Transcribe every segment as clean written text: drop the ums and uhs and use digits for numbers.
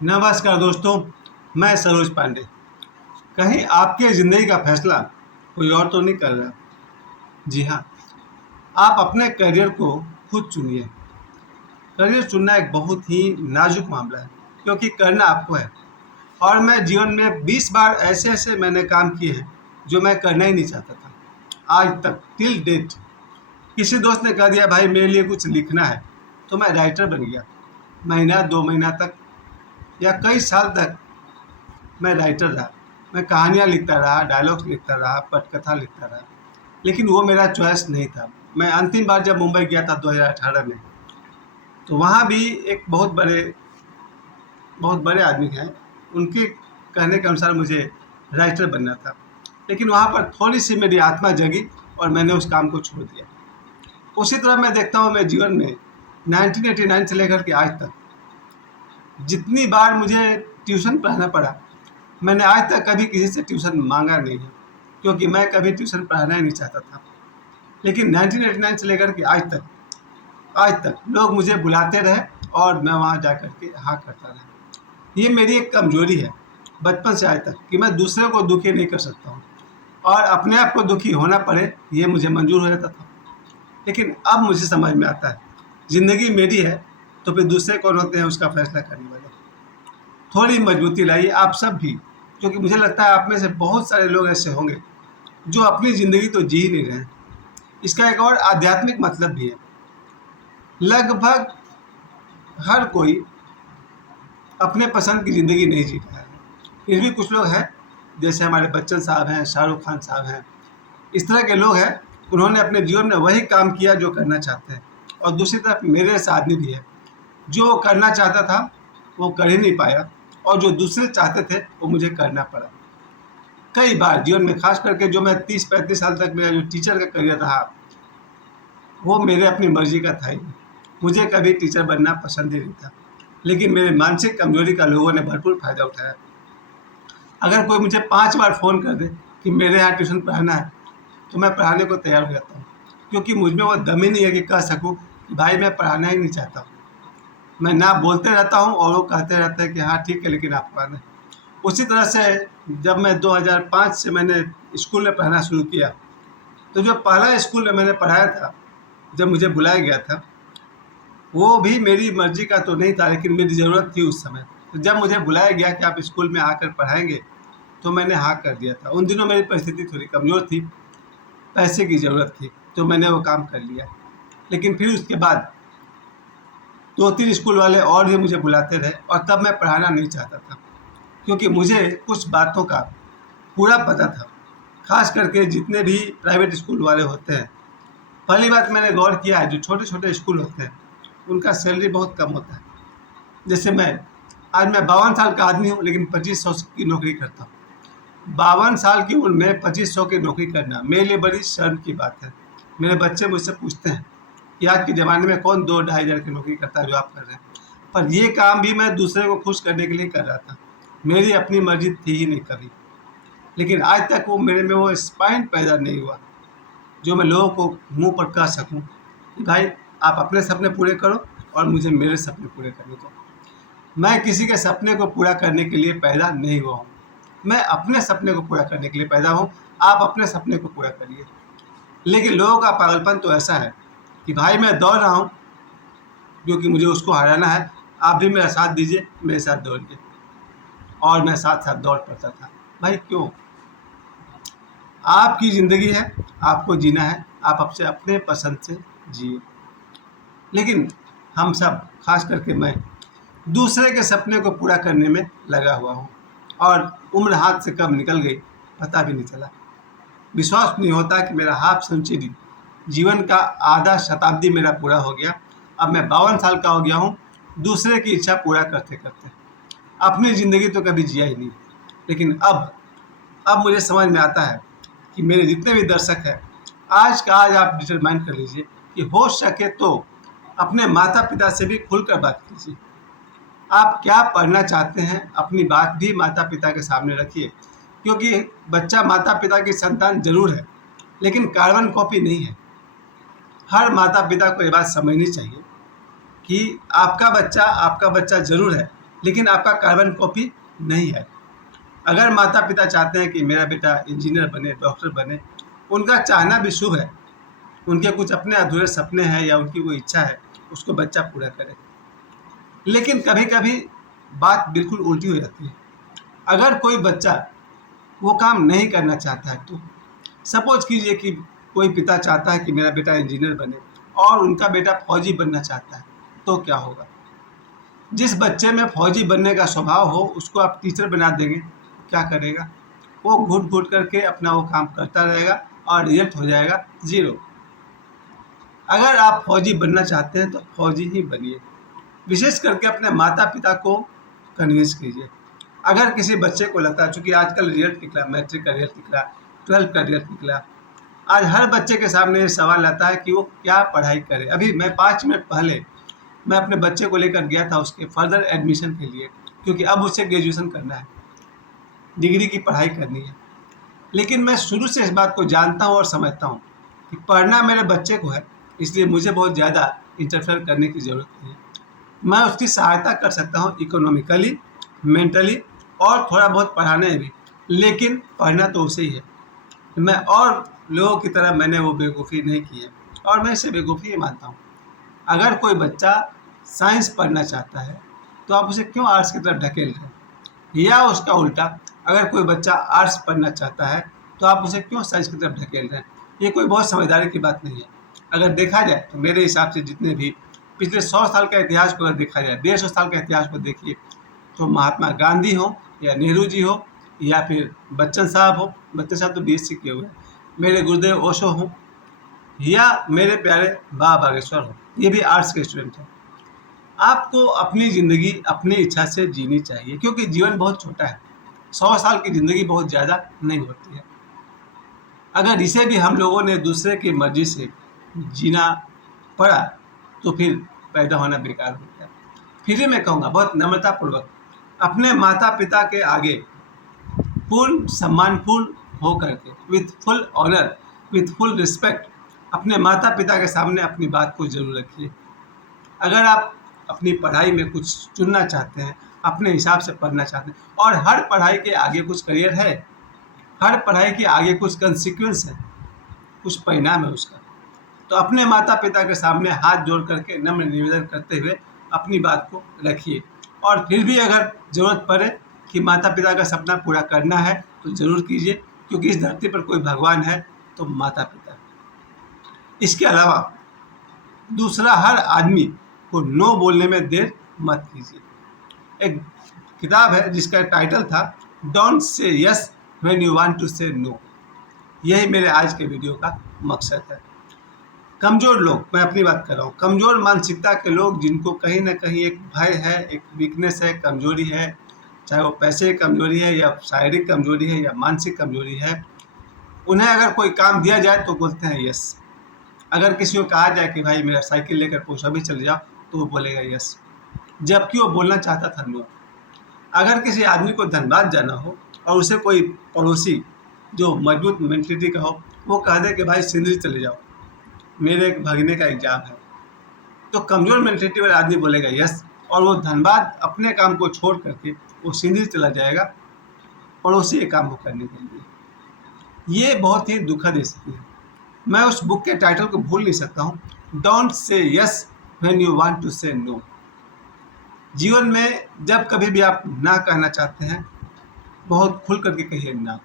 नमस्कार दोस्तों, मैं सरोज पांडे। कहीं आपके ज़िंदगी का फैसला कोई और तो नहीं कर रहा। जी हाँ, आप अपने करियर को खुद चुनिए। करियर चुनना एक बहुत ही नाजुक मामला है, क्योंकि करना आपको है। और मैं जीवन में 20 बार ऐसे ऐसे मैंने काम किए हैं जो मैं करना ही नहीं चाहता था। आज तक टिल डेट किसी दोस्त ने कह दिया भाई मेरे लिए कुछ लिखना है, तो मैं राइटर बन गया। महीना 2 महीना तक या कई साल तक मैं राइटर रहा। मैं कहानियाँ लिखता रहा, डायलॉग्स लिखता रहा, पटकथा लिखता रहा, लेकिन वो मेरा चॉइस नहीं था। मैं अंतिम बार जब मुंबई गया था 2018 में, तो वहाँ भी एक बहुत बड़े आदमी हैं, उनके कहने के अनुसार मुझे राइटर बनना था। लेकिन वहाँ पर थोड़ी-सी मेरी आत्मा जगी और मैंने उस काम को छोड़ दिया। उसी तरह मैं देखता हूँ मेरे जीवन में 1989 से लेकर के आज तक जितनी बार मुझे ट्यूशन पढ़ाना पड़ा, मैंने आज तक कभी किसी से ट्यूशन मांगा नहीं है, क्योंकि मैं कभी ट्यूशन पढ़ाना ही नहीं चाहता था। लेकिन 1989 से लेकर के आज तक लोग मुझे बुलाते रहे और मैं वहाँ जा कर के हाँ करता रहा। ये मेरी एक कमजोरी है बचपन से आज तक, कि मैं दूसरे को दुखी नहीं कर सकता हूँ, और अपने आप को दुखी होना पड़े ये मुझे मंजूर हो जाता था। लेकिन अब मुझे समझ में आता है, ज़िंदगी मेरी है तो फिर दूसरे कौन होते हैं उसका फैसला करने वाले। थोड़ी मजबूती लाइए आप सब भी, क्योंकि मुझे लगता है आप में से बहुत सारे लोग ऐसे होंगे जो अपनी ज़िंदगी तो जी ही नहीं रहे हैं। इसका एक और आध्यात्मिक मतलब भी है। लगभग हर कोई अपने पसंद की ज़िंदगी नहीं जी रहा है, फिर भी कुछ लोग हैं, जैसे हमारे बच्चन साहब हैं, शाहरुख खान साहब हैं, इस तरह के लोग हैं। उन्होंने अपने जीवन में वही काम किया जो करना चाहते हैं। और दूसरी तरफ मेरे जैसा आदमी भी है, जो करना चाहता था वो कर ही नहीं पाया, और जो दूसरे चाहते थे वो मुझे करना पड़ा। कई बार जीवन में, खास करके जो मैं 30-35 साल तक मेरा जो टीचर का करियर रहा, वो मेरे अपनी मर्जी का था ही नहीं। मुझे कभी टीचर बनना पसंद ही नहीं था, लेकिन मेरे मानसिक कमजोरी का लोगों ने भरपूर फ़ायदा उठाया। अगर कोई मुझे 5 बार फ़ोन कर दे कि मेरे यहाँ ट्यूशन पढ़ाना है, तो मैं पढ़ाने को तैयार हो जाता हूँ, क्योंकि मुझ में वो दम ही नहीं है कि कह सकूँ कि भाई मैं पढ़ाना ही नहीं चाहता हूँ। मैं ना बोलते रहता हूँ और वो कहते रहते हैं कि हाँ ठीक है, लेकिन आप पढ़ा दें। उसी तरह से जब मैं 2005 से मैंने स्कूल में पढ़ाना शुरू किया, तो जो पहला स्कूल में मैंने पढ़ाया था, जब मुझे बुलाया गया था, वो भी मेरी मर्जी का तो नहीं था, लेकिन मेरी ज़रूरत थी उस समय। तो जब मुझे बुलाया गया कि आप स्कूल में आकर पढ़ाएंगे, तो मैंने हाँ कर दिया था। उन दिनों मेरी परिस्थिति थोड़ी कमज़ोर थी, पैसे की ज़रूरत थी, तो मैंने वो काम कर लिया। लेकिन फिर उसके बाद 2-3 स्कूल वाले और भी मुझे बुलाते रहे, और तब मैं पढ़ाना नहीं चाहता था, क्योंकि मुझे कुछ बातों का पूरा पता था। खास करके जितने भी प्राइवेट स्कूल वाले होते हैं, पहली बात मैंने गौर किया है, जो छोटे छोटे स्कूल होते हैं उनका सैलरी बहुत कम होता है। जैसे आज मैं 52 साल का आदमी हूँ, लेकिन 2500 की नौकरी करता हूँ। 52 साल की उम्र में 2500 की नौकरी करना मेरे लिए बड़ी शर्म की बात है। मेरे बच्चे मुझसे पूछते हैं कि आज के ज़माने में कौन 2-2.5 हज़ार की नौकरी करता है जो आप कर रहे हैं। पर ये काम भी मैं दूसरे को खुश करने के लिए कर रहा था, मेरी अपनी मर्जी थी ही नहीं कभी। लेकिन आज तक वो मेरे में वो स्पाइन पैदा नहीं हुआ जो मैं लोगों को मुंह पर कह सकूं कि भाई आप अपने सपने पूरे करो और मुझे मेरे सपने पूरे करने दो। मैं किसी के सपने को पूरा करने के लिए पैदा नहीं हुआ हूँ, मैं अपने सपने को पूरा करने के लिए पैदा हूँ। आप अपने सपने को पूरा करिए। लेकिन लोगों का पागलपन तो ऐसा है कि भाई मैं दौड़ रहा हूँ, जो कि मुझे उसको हराना है, आप भी मेरा साथ दीजिए, मेरे साथ दौड़िए। और मैं साथ साथ दौड़ पड़ता था। भाई क्यों? आपकी ज़िंदगी है, आपको जीना है, आप आपसे अपने पसंद से जिए। लेकिन हम सब, खास करके मैं, दूसरे के सपने को पूरा करने में लगा हुआ हूँ, और उम्र हाथ से कब निकल गई पता भी नहीं चला। विश्वास नहीं होता कि मेरा हाफ सेंचुरी, जीवन का आधा शताब्दी मेरा पूरा हो गया। अब मैं 52 साल का हो गया हूँ, दूसरे की इच्छा पूरा करते करते। अपनी ज़िंदगी तो कभी जिया ही नहीं। लेकिन अब मुझे समझ में आता है कि मेरे जितने भी दर्शक हैं, आज का आज आप डिटरमाइन कर लीजिए कि हो सके तो अपने माता पिता से भी खुलकर बात कीजिए। आप क्या पढ़ना चाहते हैं, अपनी बात भी माता पिता के सामने रखिए, क्योंकि बच्चा माता पिता की संतान जरूर है, लेकिन कार्बन कॉपी नहीं है। हर माता पिता को ये बात समझनी चाहिए कि आपका बच्चा ज़रूर है, लेकिन आपका कार्बन कॉपी नहीं है। अगर माता पिता चाहते हैं कि मेरा बेटा इंजीनियर बने, डॉक्टर बने, उनका चाहना भी शुभ है। उनके कुछ अपने अधूरे सपने हैं या उनकी कोई इच्छा है, उसको बच्चा पूरा करे। लेकिन कभी कभी बात बिल्कुल उल्टी हो जाती है। अगर कोई बच्चा वो काम नहीं करना चाहता है, तो सपोज कीजिए कि कोई पिता चाहता है कि मेरा बेटा इंजीनियर बने और उनका बेटा फौजी बनना चाहता है, तो क्या होगा? जिस बच्चे में फौजी बनने का स्वभाव हो उसको आप टीचर बना देंगे, तो क्या करेगा? वो घुट घुट करके अपना वो काम करता रहेगा और रिजल्ट हो जाएगा 0। अगर आप फौजी बनना चाहते हैं तो फौजी ही बनिए। विशेष करके अपने माता पिता को कन्विंस कीजिए। अगर किसी बच्चे को लगता है, चूँकि आजकल रिजल्ट निकला, मैट्रिक का रिजल्ट निकला, 12th का रिजल्ट निकला, आज हर बच्चे के सामने ये सवाल आता है कि वो क्या पढ़ाई करे। अभी मैं 5 मिनट पहले मैं अपने बच्चे को लेकर गया था उसके फर्दर एडमिशन के लिए, क्योंकि अब उसे ग्रेजुएशन करना है, डिग्री की पढ़ाई करनी है। लेकिन मैं शुरू से इस बात को जानता हूँ और समझता हूँ कि पढ़ना मेरे बच्चे को है, इसलिए मुझे बहुत ज़्यादा इंटरफेयर करने की ज़रूरत नहीं है। मैं उसकी सहायता कर सकता हूँ इकोनॉमिकली, मेंटली और थोड़ा बहुत पढ़ाने में भी, लेकिन पढ़ना तो उसे ही है। मैं और लोगों की तरह मैंने वो बेवकूफ़ी नहीं की है और मैं इसे बेवकूफ़ी ही मानता हूँ। अगर कोई बच्चा साइंस पढ़ना चाहता है तो आप उसे क्यों आर्ट्स की तरफ ढकेल रहे हैं? या उसका उल्टा, अगर कोई बच्चा आर्ट्स पढ़ना चाहता है तो आप उसे क्यों साइंस की तरफ ढकेल रहे हैं? ये कोई बहुत समझदारी की बात नहीं है। अगर देखा जाए तो मेरे हिसाब से जितने भी पिछले 100 साल का इतिहास को अगर देखा जाए, 150 साल का इतिहास को देखिए, तो महात्मा गांधी हो या नेहरू जी हो या फिर बच्चन साहब हो, बच्चन साहब तो बीएससी किए हुए हैं, मेरे गुरुदेव ओशो हो या मेरे प्यारे बाबा बागेश्वर हो, ये भी आर्ट्स के स्टूडेंट हैं। आपको अपनी ज़िंदगी अपनी इच्छा से जीनी चाहिए, क्योंकि जीवन बहुत छोटा है। 100 साल की ज़िंदगी बहुत ज़्यादा नहीं होती है। अगर इसे भी हम लोगों ने दूसरे की मर्जी से जीना पड़ा तो फिर पैदा होना बेकार हो गया। फिर मैं कहूँगा बहुत नम्रतापूर्वक अपने माता पिता के आगे पूर्ण सम्मानपूर्ण हो करके, with full honour, with full respect, अपने माता पिता के सामने अपनी बात को जरूर रखिए। अगर आप अपनी पढ़ाई में कुछ चुनना चाहते हैं, अपने हिसाब से पढ़ना चाहते हैं, और हर पढ़ाई के आगे कुछ करियर है, हर पढ़ाई के आगे कुछ कंसिक्वेंस है, कुछ परिणाम है उसका, तो अपने माता पिता के सामने हाथ जोड़ करके नम्र निवेदन करते हुए अपनी बात को रखिए। और फिर भी अगर ज़रूरत पड़े कि माता पिता का सपना पूरा करना है तो ज़रूर कीजिए, क्योंकि इस धरती पर कोई भगवान है तो माता पिता। इसके अलावा दूसरा, हर आदमी को नो बोलने में देर मत कीजिए। एक किताब है जिसका टाइटल था don't say yes when you want to say no. यही मेरे आज के वीडियो का मकसद है। कमज़ोर लोग, मैं अपनी बात कर रहा हूँ, कमज़ोर मानसिकता के लोग जिनको कहीं ना कहीं एक भय है, एक वीकनेस है, कमज़ोरी है, चाहे वो पैसे की कमज़ोरी है या शारीरिक कमज़ोरी है या मानसिक कमज़ोरी है, उन्हें अगर कोई काम दिया जाए तो बोलते हैं यस। अगर किसी को कहा जाए कि भाई मेरा साइकिल लेकर पोस्ट ऑफिस चले जाओ, तो वो बोलेगा यस, जबकि वो बोलना चाहता था नो। अगर किसी आदमी को धनबाद जाना हो और उसे कोई पड़ोसी जो मजबूत मेंटलिटी का हो, वो कह दे कि भाई सिंदरी चले जाओ, मेरे एक भगने का एग्जाम है, तो कमज़ोर मेंटलिटी वाला आदमी बोलेगा यस, और वो धनबाद अपने काम को छोड़ करके वो सिंदरी चला जाएगा पड़ोसी के काम को करने के लिए। ये बहुत ही दुखद स्थिति है। मैं उस बुक के टाइटल को भूल नहीं सकता हूँ, don't say yes when you want to say no. जीवन में जब कभी भी आप ना कहना चाहते हैं, बहुत खुल करके कहिए ना।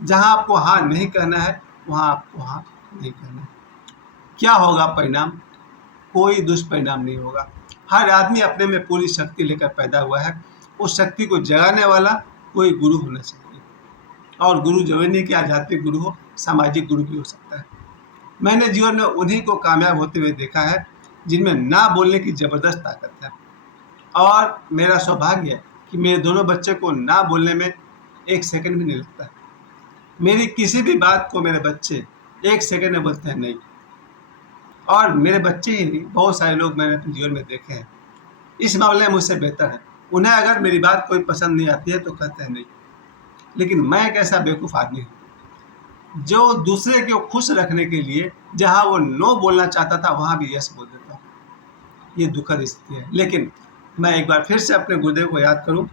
जहाँ आपको हाँ नहीं कहना है वहाँ आपको हाँ नहीं कहना है। क्या होगा परिणाम? कोई दुष्परिणाम नहीं होगा। हर आदमी अपने में पूरी शक्ति लेकर पैदा हुआ है। उस शक्ति को जगाने वाला कोई गुरु होना चाहिए, और गुरु जरूरी नहीं कि आध्यात्मिक गुरु हो, सामाजिक गुरु भी हो सकता है। मैंने जीवन में उन्हीं को कामयाब होते हुए देखा है जिनमें ना बोलने की ज़बरदस्त ताकत है, और मेरा सौभाग्य है कि मेरे दोनों बच्चे को ना बोलने में 1 सेकंड भी नहीं लगता। मेरी किसी भी बात को मेरे बच्चे 1 सेकंड में बोलते हैं नहीं। और मेरे बच्चे ही नहीं, बहुत सारे लोग मैंने अपने जीवन में देखे हैं इस मामले में मुझसे बेहतर है। उन्हें अगर मेरी बात कोई पसंद नहीं आती है तो कहते हैं नहीं। लेकिन मैं एक ऐसा बेवकूफ़ आदमी हूँ जो दूसरे को खुश रखने के लिए जहाँ वो नो बोलना चाहता था वहाँ भी यस बोल देता हूँ। ये दुखद स्थिति है, लेकिन मैं एक बार फिर से अपने गुरुदेव को याद करूं,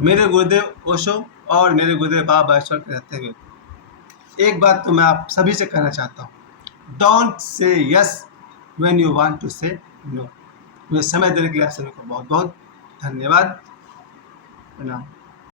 मेरे गुरुदेव ओशो और मेरे गुरुदेव बाबा बागेश्वर के रहते हुए एक बात तो मैं आप सभी से कहना चाहता हूँ, don't say yes when you want to say no. मुझे समय देने के लिए आप सभी को बहुत बहुत धन्यवाद। प्रणाम।